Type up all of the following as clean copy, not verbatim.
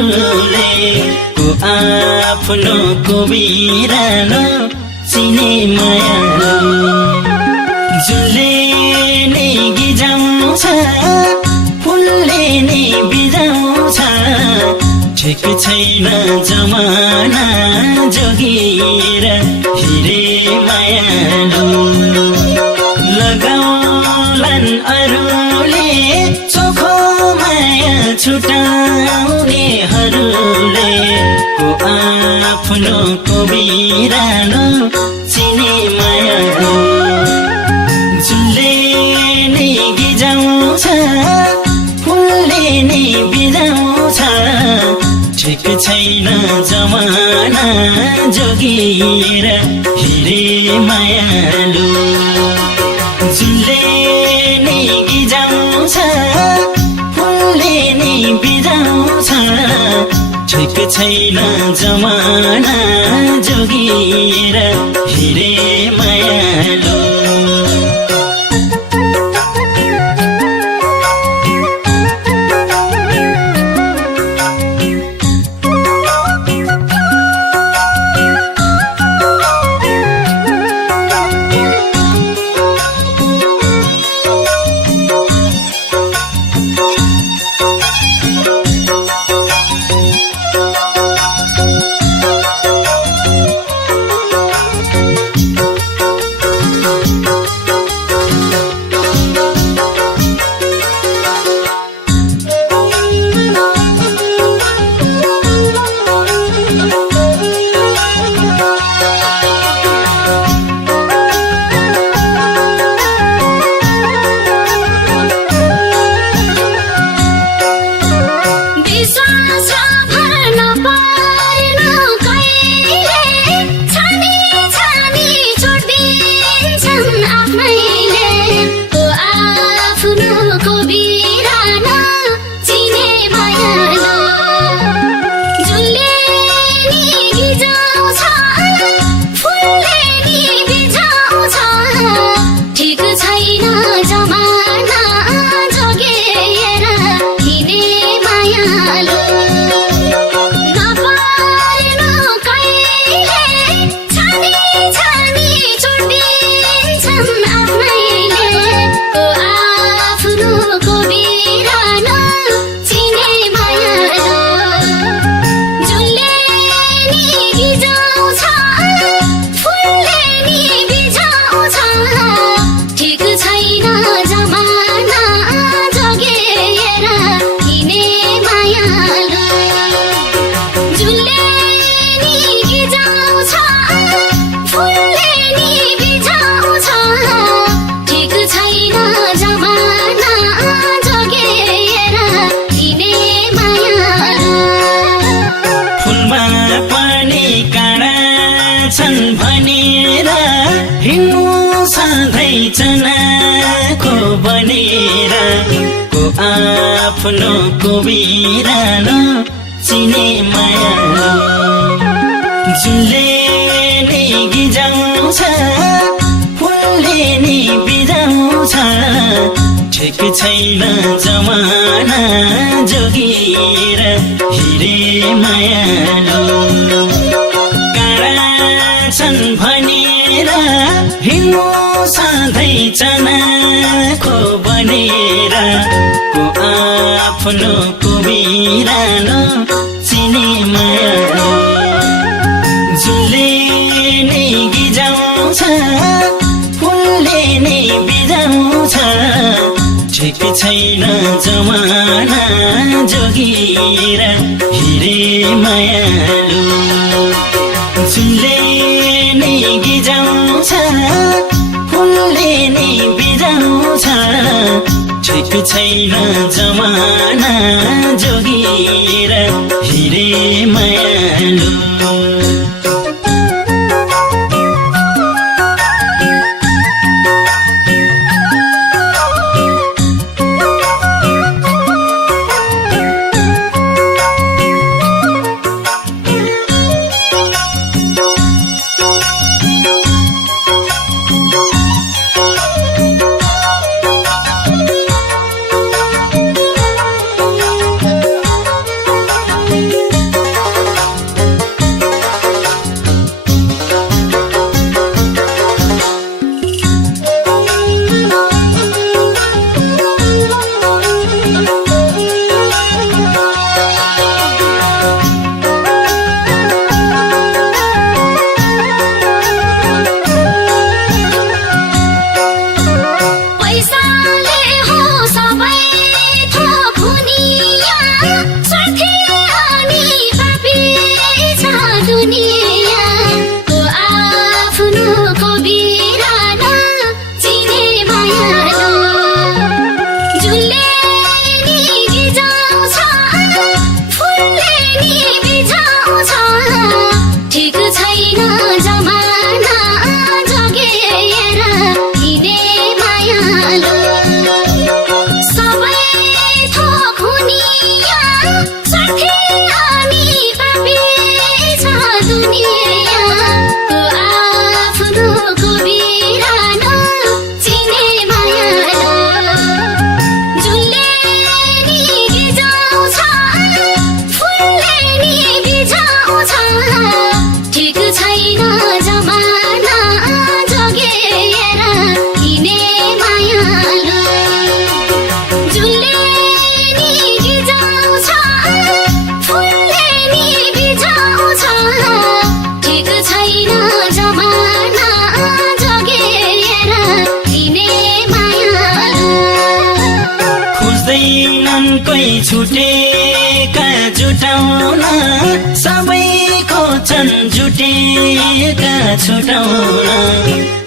अरूले को आफ्नो को बिरानो चिने मायालु जुनले नि गिजाउँछ फुलले नि बिजाउँछ ठिक छैन जमाना जोगिएर हिरे मायालु लगाउलान् अरूले चोखो माया छुटाउनेहरूले को आफ्नो को बिरानो चिने मायालु जुनले नि गिजाउँछ फुलले नि बिजाउँछ ठिक छैन जमाना जोगिएर हिरे मायालु जुनले नि गिजाउँछ फुलले नि बिजाउँछ ठिक छैन जमाना जोगिएर हिरे मायालु चनाको बनेर को आफ्नो को बिरानो चिने मायालु जुनले नि गिजाउँछ फुलले नि बिजाउँछ ठिक छैन जमाना जोगिएर हिरे मायालु काँडा छन् भनेर हिँड्नु सधैँ चनाको बनेर को आफ्नो को बिरानो चिने मायालु जुनले नि गिजाउँछ फुलले नि बिजाउँछ ठिक छैन जमाना जोगिएर हिरे मायालु जुनले नि गिजाउँछ फुलले नि बिजाउँछ ठिक छैन जमाना जोगिएर हिरे मायालु छुटेका जुटाउन सबै खोज्छन् जुटेका छुटाउन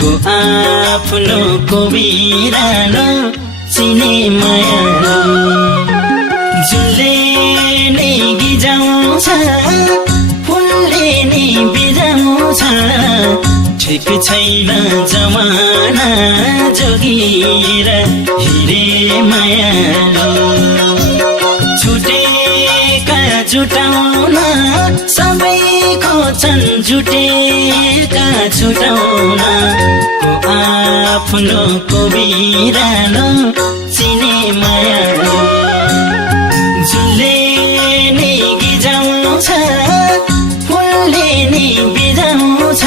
को आफ्नो को बिरालो चिने मायालो झुलले नै गिजाउँछ फुलले नै बिजाउँछ ठिक छैन जमाना जोगिएर हिरे मायालो छुटेका जुटाउन सबै खोज्छन् जुटेका छुटाउन को आफ्नो को बिरालो चिने मायालो झुलले नै गिजाउँछ फुलले नै बिजाउँछ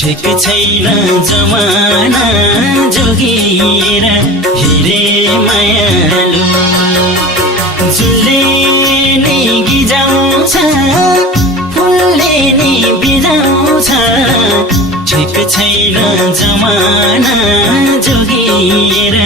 ठिक छैन जमाना जोगिएर हिरे मायालो झुलले नै गिजाउँछ फुलले नै बिजाउँछ ठिक छैन जमाना जोगिएर